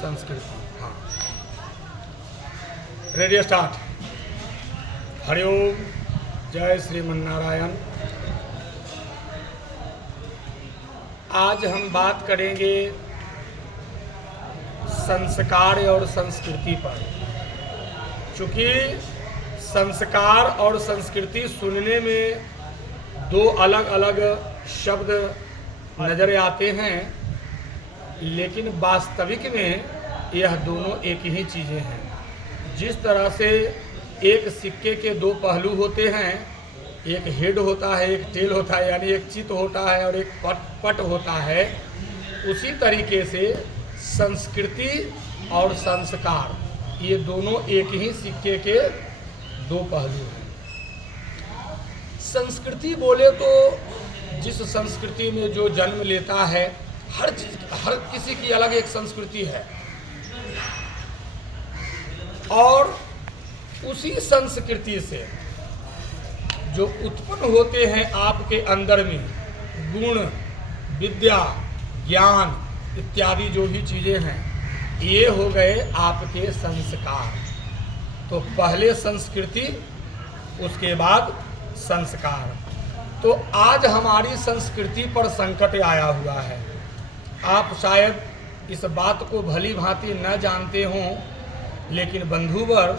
संस्कृति। हाँ, radio start. Hariom, जय श्रीमन्नारायण। आज हम बात करेंगे संस्कार और संस्कृति पर। चूँकि संस्कार और संस्कृति सुनने में दो अलग अलग शब्द नज़र आते हैं, लेकिन वास्तविक में यह दोनों एक ही चीज़ें हैं। जिस तरह से एक सिक्के के दो पहलू होते हैं, एक हेड होता है, एक टेल होता है, यानी एक चित होता है और एक पट होता है, उसी तरीके से संस्कृति और संस्कार ये दोनों एक ही सिक्के के दो पहलू हैं। संस्कृति बोले तो जिस संस्कृति में जो जन्म लेता है, हर किसी की अलग एक संस्कृति है, और उसी संस्कृति से जो उत्पन्न होते हैं आपके अंदर में गुण, विद्या, ज्ञान इत्यादि जो भी चीज़ें हैं, ये हो गए आपके संस्कार। तो पहले संस्कृति, उसके बाद संस्कार। तो आज हमारी संस्कृति पर संकट आया हुआ है। आप शायद इस बात को भली भांति न जानते हों, लेकिन बंधुवर,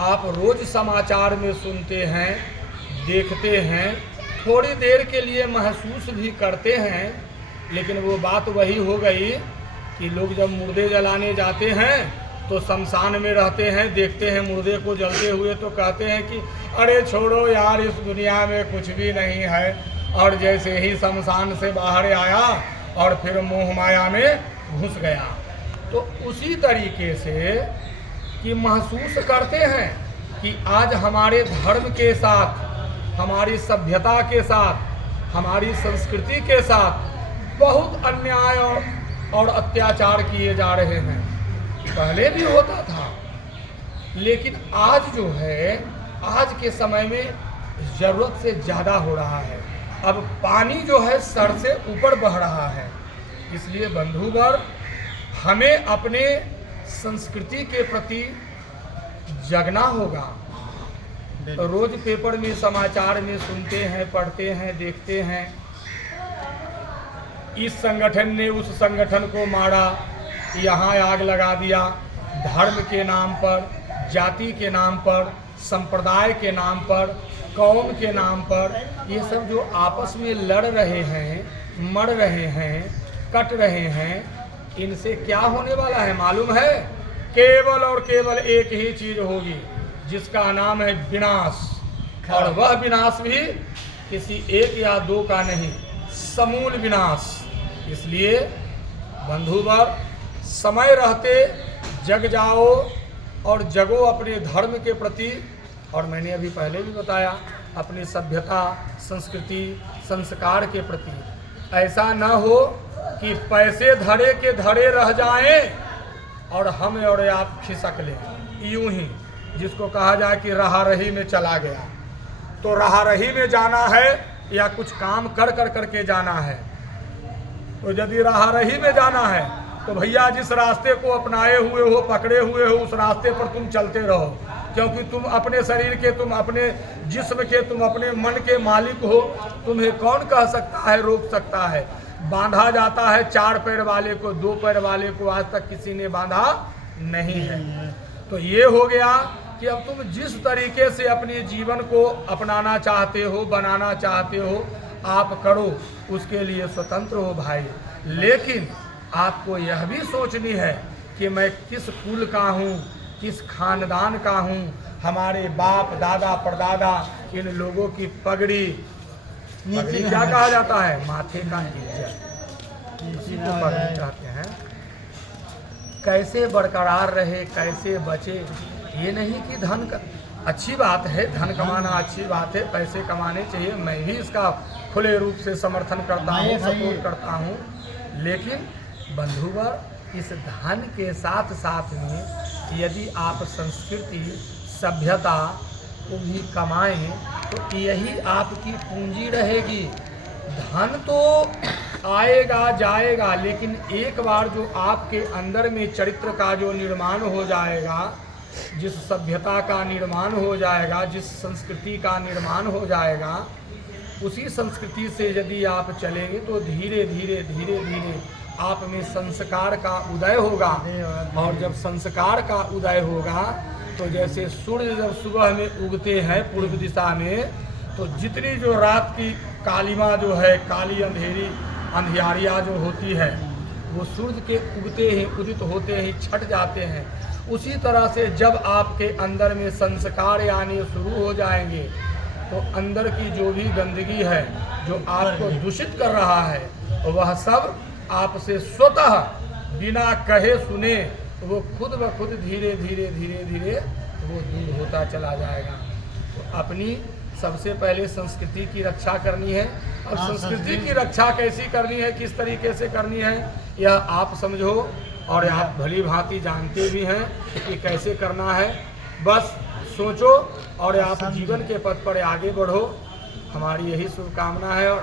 आप रोज़ समाचार में सुनते हैं, देखते हैं, थोड़ी देर के लिए महसूस भी करते हैं, लेकिन वो बात वही हो गई कि लोग जब मुर्दे जलाने जाते हैं तो शमशान में रहते हैं, देखते हैं मुर्दे को जलते हुए तो कहते हैं कि अरे छोड़ो यार, इस दुनिया में कुछ भी नहीं है। और जैसे ही शमशान से बाहर आया और फिर मोह माया में घुस गया। तो उसी तरीके से कि महसूस करते हैं कि आज हमारे धर्म के साथ, हमारी सभ्यता के साथ, हमारी संस्कृति के साथ बहुत अन्याय और अत्याचार किए जा रहे हैं। पहले भी होता था, लेकिन आज जो है, आज के समय में ज़रूरत से ज़्यादा हो रहा है। अब पानी जो है सर से ऊपर बह रहा है। इसलिए बंधुवर, हमें अपने संस्कृति के प्रति जगना होगा। रोज पेपर में, समाचार में सुनते हैं, पढ़ते हैं, देखते हैं, इस संगठन ने उस संगठन को मारा, यहाँ आग लगा दिया, धर्म के नाम पर, जाति के नाम पर, संप्रदाय के नाम पर, कौम के नाम पर, ये सब जो आपस में लड़ रहे हैं, मर रहे हैं, कट रहे हैं, इनसे क्या होने वाला है मालूम है? केवल और केवल एक ही चीज होगी, जिसका नाम है विनाश। और वह विनाश भी किसी एक या दो का नहीं, समूल विनाश। इसलिए बंधुवर, समय रहते जग जाओ और जगो अपने धर्म के प्रति। और मैंने अभी पहले भी बताया, अपनी सभ्यता, संस्कृति, संस्कार के प्रति। ऐसा न हो कि पैसे धड़े के धड़े रह जाएं और हम और आप खिसक लें। यूं ही जिसको कहा जाए कि राह रही में चला गया, तो राह रही में जाना है या कुछ काम कर कर करके जाना है। तो यदि राह रही में जाना है तो भैया जिस रास्ते को अपनाए हुए हो, पकड़े हुए हो, उस रास्ते पर तुम चलते रहो, क्योंकि तुम अपने शरीर के, तुम अपने जिस्म के, तुम अपने मन के मालिक हो। तुम्हें कौन कह सकता है, रोक सकता है? बांधा जाता है 4 पैर वाले को, 2 पैर वाले को आज तक किसी ने बांधा नहीं है। तो ये हो गया कि अब तुम जिस तरीके से अपने जीवन को अपनाना चाहते हो, बनाना चाहते हो, आप करो, उसके लिए स्वतंत्र हो भाई। लेकिन आपको यह भी सोचनी है कि मैं किस कुल का हूँ, किस खानदान का हूँ। हमारे बाप दादा परदादा, इन लोगों की पगड़ी क्या कहा जाता है? माथे का इज्जत, इसी को पगड़ी कहते हैं। कैसे बरकरार रहे, कैसे बचे। ये नहीं कि धन का, अच्छी बात है, धन कमाना अच्छी बात है, पैसे कमाने चाहिए, मैं भी इसका खुले रूप से समर्थन करता हूँ, सपोर्ट करता हूँ। लेकिन बंधुवर, इस धन के साथ साथ में यदि आप संस्कृति, सभ्यता को भी कमाएं तो यही आपकी पूंजी रहेगी। धन तो आएगा जाएगा, लेकिन एक बार जो आपके अंदर में चरित्र का जो निर्माण हो जाएगा, जिस सभ्यता का निर्माण हो जाएगा, जिस संस्कृति का निर्माण हो जाएगा, उसी संस्कृति से यदि आप चलेंगे तो धीरे धीरे धीरे धीरे आप में संस्कार का उदय होगा। और जब संस्कार का उदय होगा तो जैसे सूर्य जब सुबह में उगते हैं पूर्व दिशा में, तो जितनी जो रात की कालिमा जो है, काली अंधेरी अंधियारियाँ जो होती है, वो सूर्य के उगते ही, उदित होते ही छट जाते हैं। उसी तरह से जब आपके अंदर में संस्कार आने शुरू हो जाएंगे तो अंदर की जो भी गंदगी है, जो आपको दूषित कर रहा है, वह सब आपसे स्वतः बिना कहे सुने वो खुद ब खुद धीरे धीरे धीरे धीरे वो दूर होता चला जाएगा। तो अपनी सबसे पहले संस्कृति की रक्षा करनी है। और संस्कृति की रक्षा कैसी करनी है, किस तरीके से करनी है, यह आप समझो और आप भली भांति जानते भी हैं कि कैसे करना है। बस सोचो और आप जीवन के पथ पर आगे बढ़ो। हमारी यही शुभकामना है। और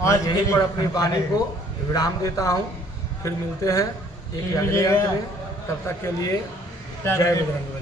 आज यहीं पर अपनी वाणी को विराम देता हूँ। फिर मिलते हैं एक अगले अंक में। तब तक के लिए जय बजरंग बली।